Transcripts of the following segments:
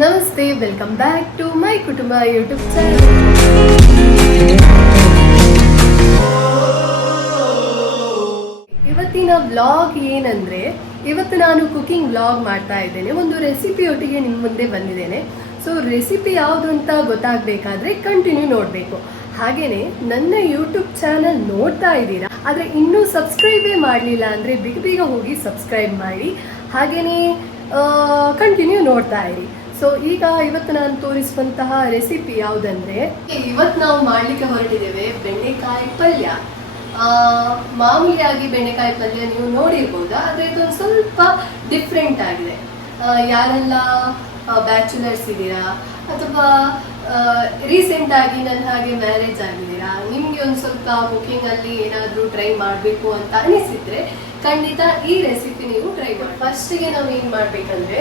ನಮಸ್ತೆ, welcome back to my ಕುಟುಂಬ YouTube channel. ಇವತ್ತಿನ ವ್ಲಾಗ್ ಏನಂದ್ರೆ, ಇವತ್ತು ನಾನು ಕುಕಿಂಗ್ ವ್ಲಾಗ್ ಮಾಡ್ತಾ ಇದ್ದೇನೆ. ಒಂದು ರೆಸಿಪಿಯೊಟ್ಟಿಗೆ ನಿಮ್ಮ ಮುಂದೆ ಬಂದಿದ್ದೇನೆ. ಸೊ ರೆಸಿಪಿ ಯಾವುದು ಅಂತ ಗೊತ್ತಾಗಬೇಕಾದ್ರೆ ಕಂಟಿನ್ಯೂ ನೋಡಬೇಕು. ಹಾಗೇನೆ ನನ್ನ ಯೂಟ್ಯೂಬ್ ಚಾನಲ್ ನೋಡ್ತಾ ಇದ್ದೀರಾ, ಆದರೆ ಇನ್ನೂ ಸಬ್ಸ್ಕ್ರೈಬೇ ಮಾಡಲಿಲ್ಲ ಅಂದರೆ ಬೇಗ ಬೇಗ ಹೋಗಿ ಸಬ್ಸ್ಕ್ರೈಬ್ ಮಾಡಿ. ಹಾಗೇನೆ ಕಂಟಿನ್ಯೂ ನೋಡ್ತಾ ಇರಿ. ಸೊ ಈಗ ಇವತ್ತು ನಾನು ತೋರಿಸುವಂತಹ ರೆಸಿಪಿ ಯಾವುದಂದ್ರೆ, ಇವತ್ತು ನಾವು ಮಾಡಲಿಕ್ಕೆ ಹೊರಟಿದ್ದೇವೆ ಬೆಂಡೆಕಾಯಿ ಪಲ್ಯ. ಮಾಮೂಲಿಯಾಗಿ ಬೆಂಡೆಕಾಯಿ ಪಲ್ಯ ನೀವು ನೋಡಿರ್ಬೋದು, ಆದರೆ ಇದೊಂದು ಸ್ವಲ್ಪ ಡಿಫ್ರೆಂಟ್ ಆಗಿದೆ. ಯಾರೆಲ್ಲ ಬ್ಯಾಚುಲರ್ಸ್ ಇದ್ದೀರಾ ಅಥವಾ ರೀಸೆಂಟ್ ಆಗಿ ನನ್ನ ಹಾಗೆ ಮ್ಯಾರೇಜ್ ಆಗಿದ್ದೀರಾ, ನಿಮಗೆ ಒಂದು ಸ್ವಲ್ಪ ಕುಕಿಂಗ್ ಅಲ್ಲಿ ಏನಾದರೂ ಟ್ರೈ ಮಾಡಬೇಕು ಅಂತ ಅನಿಸಿದ್ರೆ ಖಂಡಿತ ಈ ರೆಸಿಪಿ ನೀವು ಟ್ರೈ ಮಾಡಿ. ಫಸ್ಟಿಗೆ ನಾವು ಏನು ಮಾಡಬೇಕಂದ್ರೆ,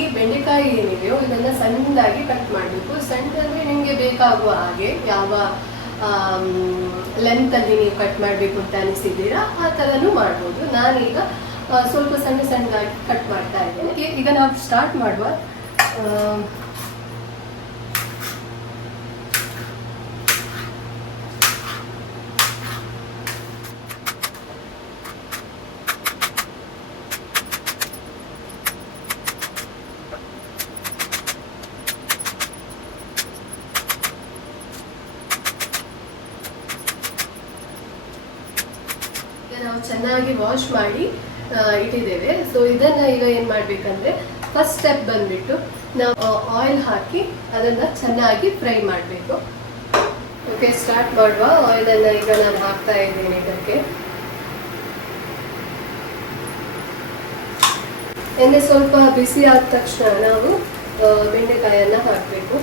ಈ ಬೆಂಡೆಕಾಯಿ ಏನಿದೆಯೋ ಇದನ್ನು ಸಣ್ಣದಾಗಿ ಕಟ್ ಮಾಡಬೇಕು. ಸಣ್ಣದಂದ್ರೆ ನಿಮಗೆ ಬೇಕಾಗುವ ಹಾಗೆ ಯಾವ ಲೆಂತಲ್ಲಿ ನೀವು ಕಟ್ ಮಾಡಬೇಕು ಅಂತ ಅನಿಸಿದ್ದೀರಾ ಆ ಥರನೂ ಮಾಡ್ಬೋದು. ನಾನೀಗ ಸ್ವಲ್ಪ ಸಣ್ಣದಾಗಿ ಕಟ್ ಮಾಡ್ತಾ ಇದ್ದೇನೆ. ಈಗ ನಾವು ಸ್ಟಾರ್ಟ್ ಮಾಡುವ. ನಾವು ಚೆನ್ನಾಗಿ ವಾಶ್ ಮಾಡಿ ಇಟ್ಟಿದ್ದೇವೆ. ಸೊ ಇದನ್ನ ಈಗ ಏನು ಮಾಡಬೇಕಂದ್ರೆ, ಫಸ್ಟ್ ಸ್ಟೆಪ್ ಬಂದ್ಬಿಟ್ಟು ನಾವು ಆಯಿಲ್ ಹಾಕಿ ಅದನ್ನ ಚೆನ್ನಾಗಿ ಫ್ರೈ ಮಾಡಬೇಕು. ಓಕೆ, ಸ್ಟಾರ್ಟ್ ಮಾಡುವ. ಆಯಿಲನ್ನು ಈಗ ನಾನು ಹಾಕ್ತಾ ಇದ್ದೇನೆ. ಇದಕ್ಕೆ ಎಣ್ಣೆ ಸ್ವಲ್ಪ ಬಿಸಿ ಆದ ತಕ್ಷಣ ನಾವು ಬೆಂಡೆಕಾಯನ್ನು ಹಾಕಬೇಕು.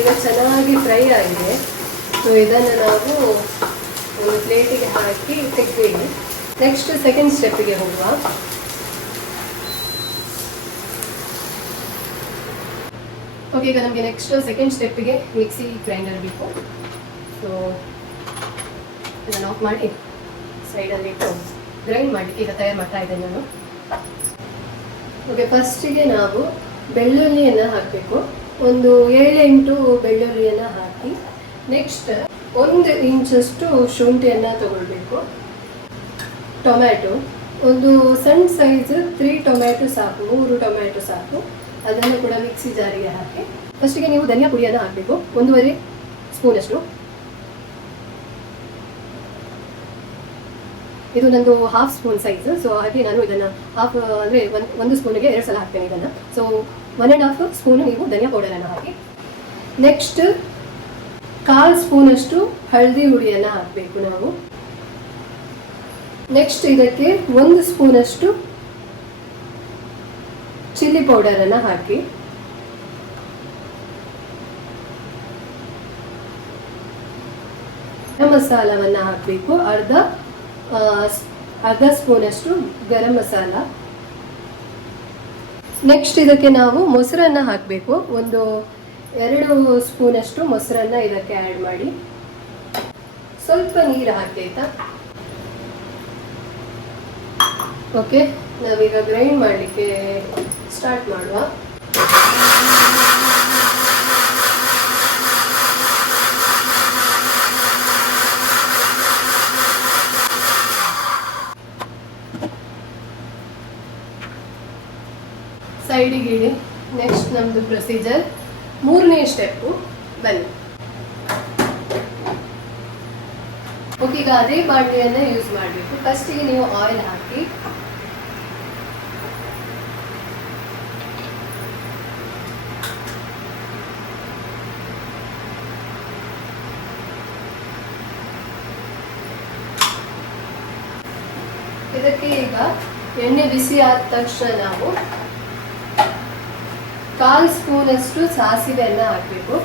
ಈಗ ಚೆನ್ನಾಗಿ ಫ್ರೈ ಆಗಿದೆ. ಸೊ ಇದನ್ನು ನಾವು ಒಂದು ಪ್ಲೇಟಿಗೆ ಹಾಕಿ ತೆಗೆದು ನೆಕ್ಸ್ಟ್ ಸೆಕೆಂಡ್ ಸ್ಟೆಪ್ಪಿಗೆ ಹೋಗುವ. ಓಕೆ, ಈಗ ನಮಗೆ ನೆಕ್ಸ್ಟ್ ಸೆಕೆಂಡ್ ಸ್ಟೆಪ್ಪಿಗೆ ಮಿಕ್ಸಿ ಗ್ರೈಂಡರ್ ಬೇಕು. ಸೊ ಇದನ್ನು ಆಫ್ ಮಾಡಿ ಸೈಡಲ್ಲಿ ಇಟ್ಟು ಗ್ರೈಂಡ್ ಮಾಡಲಿಕ್ಕೆ ಈಗ ತಯಾರು ಮಾಡ್ತಾ ಇದ್ದೇನೆ ನಾನು. ಓಕೆ, ಫಸ್ಟಿಗೆ ನಾವು ಬೆಳ್ಳುಳ್ಳಿಯನ್ನು ಹಾಕಬೇಕು. ಒಂದು 7-8 ಬೆಳ್ಳುಳ್ಳಿಯನ್ನು ಹಾಕಿ, ನೆಕ್ಸ್ಟ್ 1 ಇಂಚಷ್ಟು ಶುಂಠಿಯನ್ನು ತಗೊಳ್ಬೇಕು. ಟೊಮ್ಯಾಟೊ ಒಂದು ಸಣ್ಣ ಸೈಜ್ 3 ಟೊಮ್ಯಾಟೊ ಸಾಕು, 3 ಟೊಮ್ಯಾಟೊ ಸಾಕು. ಅದನ್ನು ಕೂಡ ಮಿಕ್ಸಿ ಜಾರಿಗೆ ಹಾಕಿ ಫಸ್ಟಿಗೆ ನೀವು ಧನಿಯಾ ಪುಡಿಯನ್ನು ಹಾಕಬೇಕು, 1.5 ಸ್ಪೂನಷ್ಟು. ಇದು ನಂದು ಹಾಫ್ ಸ್ಪೂನ್ ಸೈಜ್. ಸೊ ಹಾಗೆ ನಾನು ಇದನ್ನು ಹಾಫ್ ಅಂದರೆ ಒಂದು ಸ್ಪೂನಿಗೆ 2 ಸಲ ಹಾಕ್ತೇನೆ ಇದನ್ನು. ಸೊ 1.5 ಸ್ಪೂನು ನೀವು ಧನಿಯಾ ಪೌಡರನ್ನು ಹಾಕಿ. ನೆಕ್ಸ್ಟ್ 1/4 ಸ್ಪೂನಷ್ಟು ಹಳದಿ ಹುಡಿಯನ್ನು ಹಾಕಬೇಕು ನಾವು. ನೆಕ್ಸ್ಟ್ ಇದಕ್ಕೆ 1 ಸ್ಪೂನಷ್ಟು ಚಿಲ್ಲಿ ಪೌಡರನ್ನು ಹಾಕಿ. ಗರಂ ಮಸಾಲವನ್ನು ಹಾಕಬೇಕು. ಅರ್ಧ ಸ್ಪೂನಷ್ಟು ಗರಂ ಮಸಾಲ. ನೆಕ್ಸ್ಟ್ ಇದಕ್ಕೆ ನಾವು ಮೊಸರನ್ನು ಹಾಕಬೇಕು. ಒಂದು 2 ಸ್ಪೂನಷ್ಟು ಮೊಸರನ್ನು ಇದಕ್ಕೆ ಆ್ಯಡ್ ಮಾಡಿ ಸ್ವಲ್ಪ ನೀರು ಹಾಕಿ, ಆಯ್ತಾ? ಓಕೆ, ನಾವೀಗ ಗ್ರೈಂಡ್ ಮಾಡಲಿಕ್ಕೆ ಸ್ಟಾರ್ಟ್ ಮಾಡುವ. ಸೈಡಿಗೆ ಇಡಿ. ನೆಕ್ಸ್ಟ್ ನಮ್ಮದು ಪ್ರೊಸೀಜರ್ 3ನೇ ಸ್ಟೆಪ್ಪು ಬನ್ನಿ. ಓಕೆ, ಈಗ ಅದೇ ಬಾಣಲೆಯನ್ನು ಯೂಸ್ ಮಾಡಬೇಕು. ಫಸ್ಟಿಗೆ ನೀವು ಆಯಿಲ್ ಹಾಕಿ ಇದಕ್ಕೆ ಈಗ ಎಣ್ಣೆ ಬಿಸಿ ಆದ ತಕ್ಷಣ ನಾವು 1/4 ಸ್ಪೂನಷ್ಟು ಸಾಸಿವೆಯನ್ನು ಹಾಕಬೇಕು.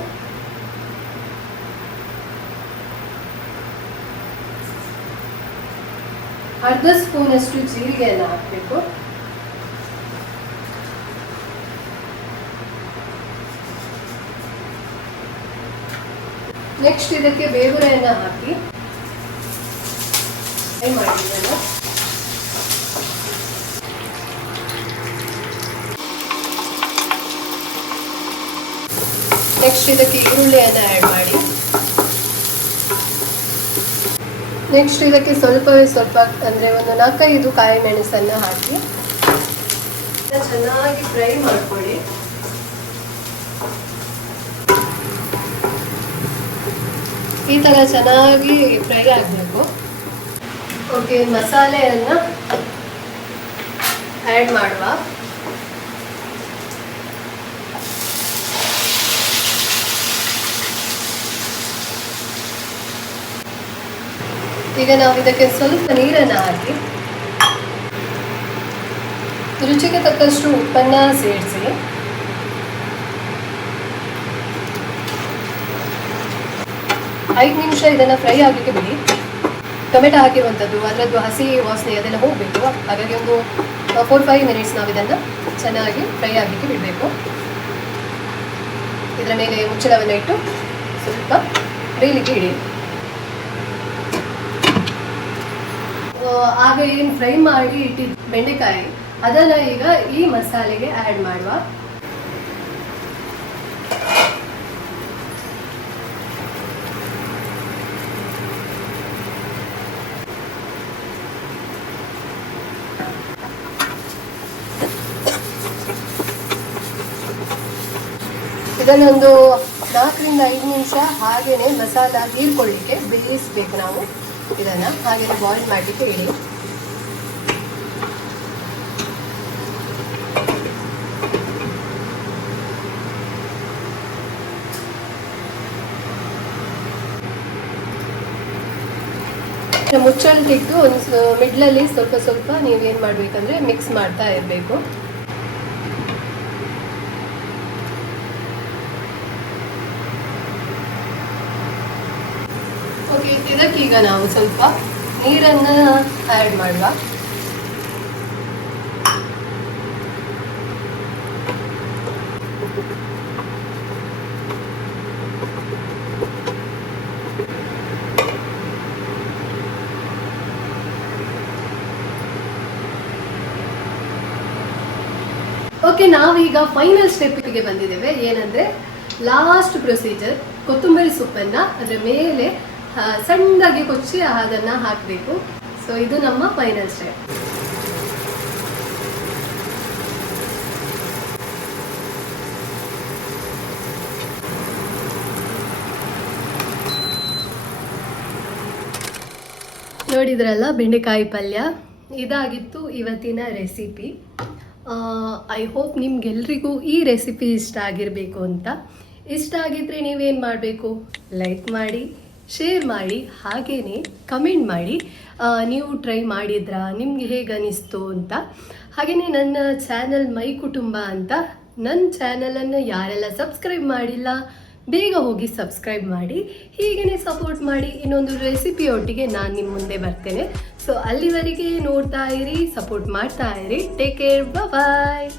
ಅರ್ಧ ಸ್ಪೂನಷ್ಟು ಜೀರಿಗೆಯನ್ನು ಹಾಕಬೇಕು. ನೆಕ್ಸ್ಟ್ ಇದಕ್ಕೆ ಬೇಗುರೆಯನ್ನು ಹಾಕಿ ಫ್ರೈ ಮಾಡಿದ್ದನ್ನು ನೆಕ್ಸ್ಟ್ ಇದಕ್ಕೆ ಈರುಳ್ಳಿಯನ್ನು ಆ್ಯಡ್ ಮಾಡಿ ನೆಕ್ಸ್ಟ್ ಇದಕ್ಕೆ ಸ್ವಲ್ಪ ಅಂದರೆ ಒಂದು 4-5 ಕಾಯಿ ಮೆಣಸನ್ನು ಹಾಕಿ ಚೆನ್ನಾಗಿ ಫ್ರೈ ಮಾಡ್ಕೊಳ್ಳಿ. ಈ ಥರ ಚೆನ್ನಾಗಿ ಫ್ರೈ ಆಗಬೇಕು. ಓಕೆ, ಮಸಾಲೆಯನ್ನು ಆ್ಯಡ್ ಮಾಡುವ. ಈಗ ನಾವು ಇದಕ್ಕೆ ಸ್ವಲ್ಪ ನೀರನ್ನು ಹಾಕಿ ರುಚಿಗೆ ತಕ್ಕಷ್ಟು ಉಪ್ಪನ್ನು ಸೇರಿಸಿ ಐದು ನಿಮಿಷ ಇದನ್ನು ಫ್ರೈ ಆಗಲಿಕ್ಕೆ ಬಿಡಿ. ಟೊಮೆಟೊ ಹಾಕಿರುವಂಥದ್ದು ಅದರದ್ದು ಹಸಿ ವಾಸನೆ ಅದೆಲ್ಲ ಹೋಗಬೇಕು. ಹಾಗಾಗಿ ಒಂದು 4-5 ಮಿನಿಟ್ಸ್ ನಾವು ಇದನ್ನು ಚೆನ್ನಾಗಿ ಫ್ರೈ ಆಗಲಿಕ್ಕೆ ಬಿಡಬೇಕು. ಇದರ ಮೇಲೆ ಮುಚ್ಚಳವನ್ನು ಇಟ್ಟು ಸ್ವಲ್ಪ ಬೇಯಲಿಕ್ಕೆ ಇಡಿ. ಆಗ ಏನು ಫ್ರೈ ಮಾಡಿ ಇಟ್ಟಿದ್ದ ಬೆಂಡೆಕಾಯಿ ಅದನ್ನು ಈಗ ಈ ಮಸಾಲೆಗೆ ಆ್ಯಡ್ ಮಾಡುವ. ಇದನ್ನೊಂದು 4-5 ನಿಮಿಷ ಹಾಗೇನೆ ಮಸಾಲ ಹೀರ್ಕೊಳ್ಳಿಕ್ಕೆ ಬೇಯಿಸಬೇಕು. ನಾವು ಇದನ್ನು ಹಾಗೇನೆ ಬಾಯ್ಲ್ ಮಾಡಲಿಕ್ಕೆ ಇಡಿ. ಮುಚ್ಚಳ ತೆಗೆದು ಒಂದು ಮಿಡ್ಲಲ್ಲಿ ಸ್ವಲ್ಪ ನೀವೇನು ಮಾಡಬೇಕಂದ್ರೆ ಮಿಕ್ಸ್ ಮಾಡ್ತಾ ಇರಬೇಕು. ಓಕೆ, ಇದಕ್ಕೀಗ ನಾವು ಸ್ವಲ್ಪ ನೀರನ್ನು ಆ್ಯಡ್ ಮಾಡುವ. ಓಕೆ, ನಾವೀಗ ಫೈನಲ್ ಸ್ಟೆಪ್ಗೆ ಬಂದಿದ್ದೇವೆ. ಏನಂದರೆ ಲಾಸ್ಟ್ ಪ್ರೊಸೀಜರ್, ಕೊತ್ತಂಬರಿ ಸೊಪ್ಪನ್ನು ಅದರ ಮೇಲೆ ಸಣ್ಣದಾಗಿ ಕೊಚ್ಚಿ ಅದನ್ನು ಹಾಕಬೇಕು. ಸೊ ಇದು ನಮ್ಮ ಫೈನಲ್ ಸ್ಟೆಪ್. ನೋಡಿದ್ರಲ್ಲ, ಬೆಂಡೆಕಾಯಿ ಪಲ್ಯ ಇದಾಗಿತ್ತು ಇವತ್ತಿನ ರೆಸಿಪಿ. ಐ ಹೋಪ್ ನಿಮ್ಗೆಲ್ರಿಗೂ ಈ ರೆಸಿಪಿ ಇಷ್ಟ ಆಗಿರಬೇಕು ಅಂತ. ಇಷ್ಟ ಆಗಿದ್ರೆ ನೀವೇನು ಮಾಡಬೇಕು, ಲೈಕ್ ಮಾಡಿ, ಶೇರ್ ಮಾಡಿ, ಹಾಗೆಯೇ ಕಮೆಂಟ್ ಮಾಡಿ ನೀವು ಟ್ರೈ ಮಾಡಿದ್ರಾ, ನಿಮಗೆ ಹೇಗೆ ಅನಿಸ್ತು ಅಂತ. ಹಾಗೆಯೇ ನನ್ನ ಚಾನಲ್ ಮೈ ಕುಟುಂಬ ಅಂತ, ನನ್ನ ಚಾನಲನ್ನು ಯಾರೆಲ್ಲ ಸಬ್ಸ್ಕ್ರೈಬ್ ಮಾಡಿಲ್ಲ ಬೇಗ ಹೋಗಿ ಸಬ್ಸ್ಕ್ರೈಬ್ ಮಾಡಿ, ಹೀಗೇ ಸಪೋರ್ಟ್ ಮಾಡಿ. ಇನ್ನೊಂದು ರೆಸಿಪಿಯೊಟ್ಟಿಗೆ ನಾನು ನಿಮ್ಮ ಮುಂದೆ ಬರ್ತೇನೆ. ಸೊ ಅಲ್ಲಿವರೆಗೆ ನೋಡ್ತಾ ಇರಿ, ಸಪೋರ್ಟ್ ಮಾಡ್ತಾ ಇರಿ. ಟೇಕ್ ಕೇರ್, ಬಾಯ್.